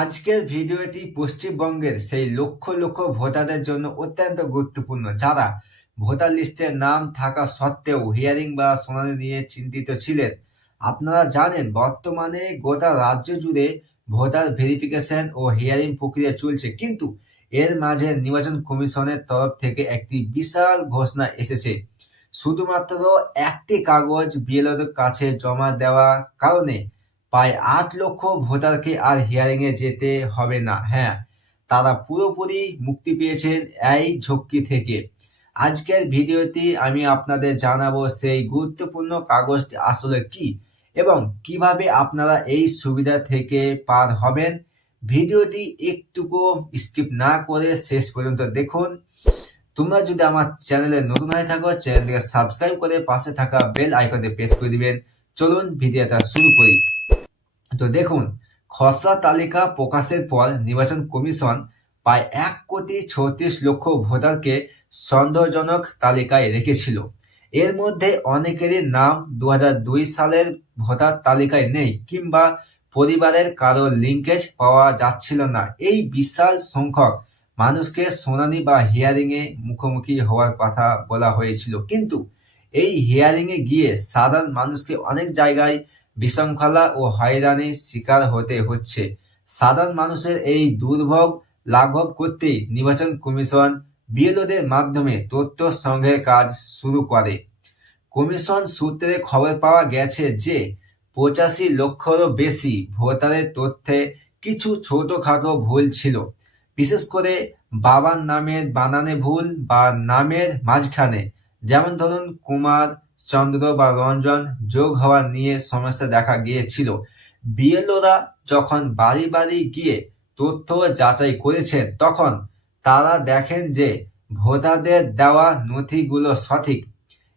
আজকের ভিডিওটি পশ্চিমবঙ্গের সেই লক্ষ লক্ষ ভোটারদের জন্য অত্যন্ত গুরুত্বপূর্ণ, যারা ভোটার লিস্টে নাম থাকা সত্ত্বেও হিয়ারিং বা শুনানি নিয়ে চিন্তিত ছিলেন। আপনারা জানেন, বর্তমানে গোটা রাজ্য জুড়ে ভোটার ভেরিফিকেশন ও হিয়ারিং প্রক্রিয়া চলছে, কিন্তু এর মাঝে নির্বাচন কমিশনের তরফ থেকে একটি বিশাল ঘোষণা এসেছে। শুধুমাত্র একটি কাগজ বিএলওদের কাছে জমা দেওয়ার কারণে প্রায় ৮ লক্ষ ভোটারকে আর হিয়ারিং এ যেতে হবে না। হ্যাঁ, তারা পুরোপুরি মুক্তি পেয়েছেন এই ঝক্কি থেকে। আজকের ভিডিওতে আমি আপনাদের জানাবো সেই গুরুত্বপূর্ণ কাগজটি আসলে কি এবং কিভাবে আপনারা এই সুবিধা থেকে পার হবেন। ভিডিওটি একটুকু স্কিপ না করে শেষ পর্যন্ত দেখুন। তোমরা যদি আমার চ্যানেলে নতুন হয়ে থাকো, চ্যানেলটিকে সাবস্ক্রাইব করে পাশে থাকা বেল আইকনে প্রেস করে দিবেন। চলুন ভিডিওটা শুরু করি। তো দেখুন, খসড়া তালিকা প্রকাশের পর নির্বাচন কমিশন প্রায় ১,৩৬,০০,০০০ ভোটারকে সন্দেহজনক তালিকায় রেখেছিল। এর মধ্যে অনেকেরই নাম ২০০২ সালের ভোটার তালিকায় নেই, কিংবা পরিবারের কারো লিঙ্কেজ পাওয়া যাচ্ছিল না। এই বিশাল সংখ্যক মানুষকে শুনানি বা হিয়ারিং এ মুখোমুখি হওয়ার কথা বলা হয়েছিল, কিন্তু এই হিয়ারিং এ গিয়ে সাধারণ মানুষকে অনেক জায়গায় বিশৃঙ্খলা ও হয়রানির শিকার হতে হচ্ছে। সাধারণ মানুষের এই দুর্ভোগ লাঘব করতেই নির্বাচন কমিশন বিএলওদের মাধ্যমে তথ্য সংগ্রহের কাজ শুরু করে। কমিশন সূত্রে খবর পাওয়া গেছে যে ৮৫ লক্ষেরও বেশি ভোটারের তথ্যে কিছু ছোটখাটো ভুল ছিল, বিশেষ করে বাবার নামের বানানে ভুল বা নামের মাঝখানে, যেমন ধরুন কুমার, চন্দ্র বা রঞ্জন যোগ হওয়া নিয়ে সমস্যা দেখা গিয়েছিল। বিএলওরা যখন বাড়ি বাড়ি গিয়ে তথ্য যাচাই করেছেন, তখন তারা দেখেন যে ভোটারদের দেওয়া নথিগুলো সঠিক।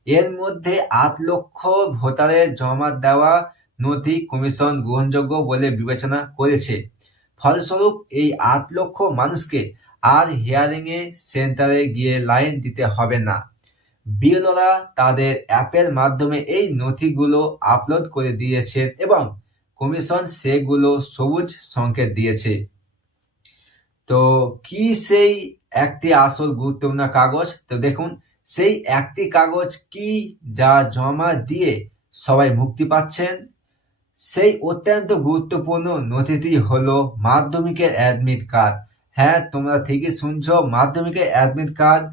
এর মধ্যে ৮ লক্ষ ভোটারের জমা দেওয়া নথি কমিশন গ্রহণযোগ্য বলে বিবেচনা করেছে। ফলস্বরূপ এই ৮ লক্ষ মানুষকে আর হিয়ারিং এ সেন্টারে গিয়ে লাইন দিতে হবে না। বিএলওরা তাদের অ্যাপের মাধ্যমে এই নথিগুলো আপলোড করে দিয়েছেন এবং কমিশন সেগুলো সবুজ সংকেত দিয়েছে। তো কি সেই একটি আসল গুরুত্বপূর্ণ কাগজ? তো দেখুন, সেই একটি কাগজ কি যা জমা দিয়ে সবাই মুক্তি পাচ্ছেন? সেই অত্যন্ত গুরুত্বপূর্ণ নথিটি হলো মাধ্যমিকের অ্যাডমিট কার্ড। হ্যাঁ, তোমরা ঠিকই শুনছো, মাধ্যমিকের অ্যাডমিট কার্ড।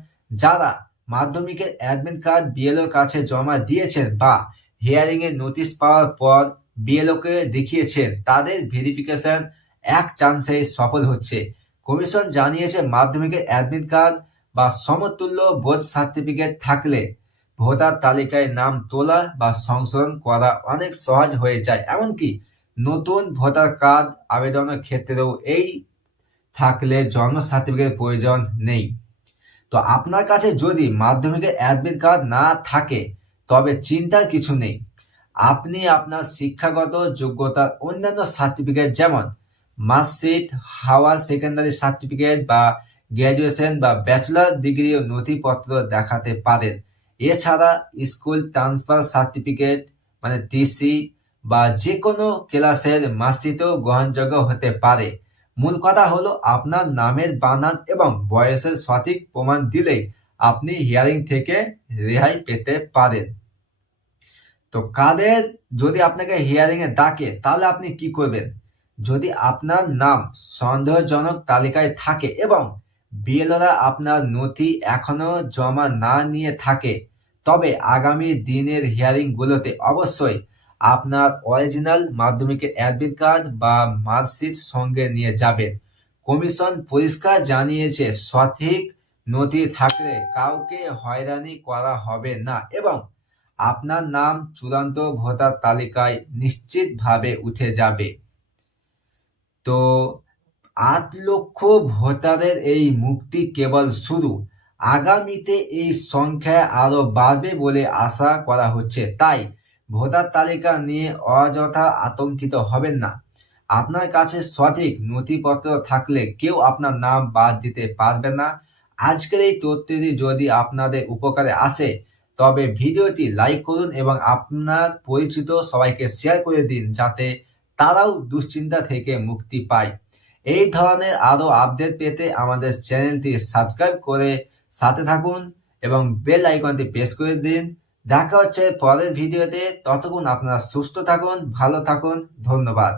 যারা মাধ্যমিকের অ্যাডমিট কার্ড বিএলওর কাছে জমা দিয়েছেন বা হিয়ারিং এর নোটিশ পাওয়ার পর বিএলও কে দেখিয়েছেন, তাদের ভেরিফিকেশন এক চান্সে সফল হচ্ছে। কমিশন জানিয়েছে, মাধ্যমিকের অ্যাডমিট কার্ড বা সমতুল্য বোর্ড সার্টিফিকেট থাকলে ভোটার তালিকায় নাম তোলা বা সংশোধন করা অনেক সহজ হয়ে যায়। এমনকি নতুন ভোটার কার্ড আবেদনের ক্ষেত্রেও এই থাকলে জন্ম সার্টিফিকেটের প্রয়োজন নেই। তো আপনার কাছে যদি মাধ্যমিকের অ্যাডমিট কার্ড না থাকে, তবে চিন্তার কিছু নেই। আপনি আপনার শিক্ষাগত যোগ্যতার অন্যান্য সার্টিফিকেট, যেমন মার্কশিট, হাওয়ার সেকেন্ডারি সার্টিফিকেট বা গ্র্যাজুয়েশন বা ব্যাচেলর ডিগ্রি ও নথিপত্র দেখাতে পারেন। এছাড়া স্কুল ট্রান্সফার সার্টিফিকেট মানে টিসি বা যে কোনো ক্লাসের মার্কশিটও গ্রহণযোগ্য হতে পারে। মূল কথা হলো, আপনার নামের বানান এবং বয়সের সঠিক প্রমাণ দিলেই আপনি হিয়ারিং থেকে রেহাই পেতে পারেন। তো কাদের যদি আপনাকে হিয়ারিং এ ডাকে, তাহলে আপনি কি করবেন? যদি আপনার নাম সন্দেহজনক তালিকায় থাকে এবং বিএলওরা আপনার নথি এখনো জমা না নিয়ে থাকে, তবে আগামী দিনের হিয়ারিং গুলোতে অবশ্যই আপনার অরিজিনাল মাধ্যমিকের অ্যাডমিট কার্ড বা মার্কশিট সঙ্গে নিয়ে যাবেন। কমিশন পরিষ্কার জানিয়েছে, সঠিক নথি থাকলে কাউকে হয়রানি করা হবে না এবং আপনার নাম চূড়ান্ত ভোটার তালিকায় নিশ্চিতভাবে উঠে যাবে। তো ৮ লক্ষ ভোটারের এই মুক্তি কেবল শুরু। আগামীতে এই সংখ্যা আরো বাড়বে বলে আশা করা হচ্ছে। তাই ভোটার তালিকা নিয়ে অযথা আতঙ্কিত হবেন না। আপনার কাছে সঠিক নথিপত্র থাকলে কেউ আপনার নাম বাদ দিতে পারবে না। আজকের এই তথ্যটি যদি আপনাদের উপকারে আসে, তবে ভিডিওটি লাইক করুন এবং আপনার পরিচিত সবাইকে শেয়ার করে দিন, যাতে তারাও দুশ্চিন্তা থেকে মুক্তি পায়। এই ধরনের আরো আপডেট পেতে আমাদের চ্যানেলটি সাবস্ক্রাইব করে সাথে থাকুন এবং বেল আইকনটি প্রেস করে দিন। দেখা হচ্ছে পরের ভিডিওতে। ততক্ষণ আপনারা সুস্থ থাকুন, ভালো থাকুন। ধন্যবাদ।